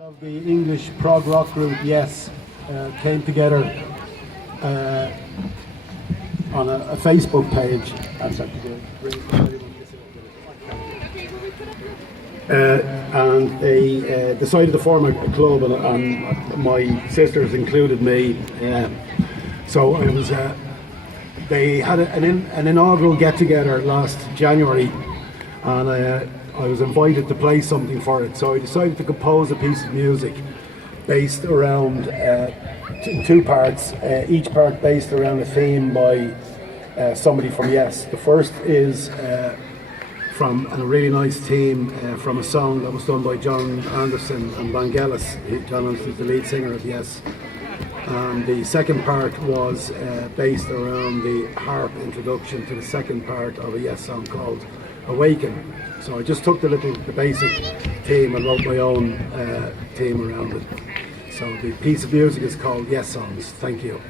Of the English prog rock group Yes came together on a Facebook page. And they decided to form a club, and my sisters included me. So it was. They had an inaugural get-together last January, and I was invited to play something for it, so I decided to compose a piece of music based around in two parts, each part based around a theme by somebody from Yes. The first is from a really nice theme from a song that was done by John Anderson and Vangelis. John Anderson is the lead singer of Yes. And the second part was based around the harp introduction to the second part of a Yes song called Awaken. So I just took the basic theme and wrote my own theme around it. So the piece of music is called Yes Songs. Thank you.